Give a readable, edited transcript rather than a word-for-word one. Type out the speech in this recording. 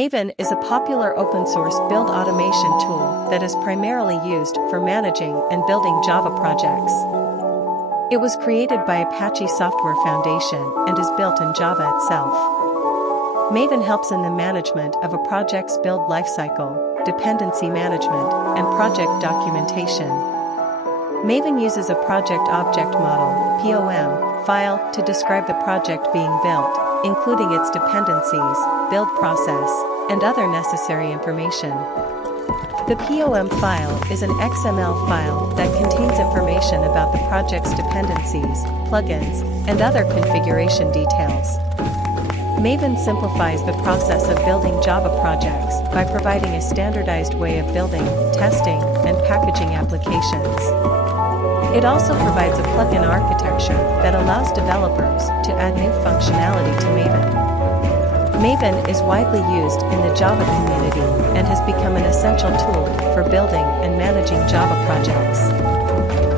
Maven is a popular open-source build automation tool that is primarily used for managing and building Java projects. It was created by Apache Software Foundation and is built in Java itself. Maven helps in the management of a project's build lifecycle, dependency management, and project documentation. Maven uses a project object model (POM) file to describe the project being built, including its dependencies, build process, and other necessary information. The POM file is an XML file that contains information about the project's dependencies, plugins, and other configuration details. Maven simplifies the process of building Java projects by providing a standardized way of building, testing, and packaging applications. It also provides a plugin architecture that allows developers to add new functionality to Maven. Maven is widely used in the Java community and has become an essential tool for building and managing Java projects.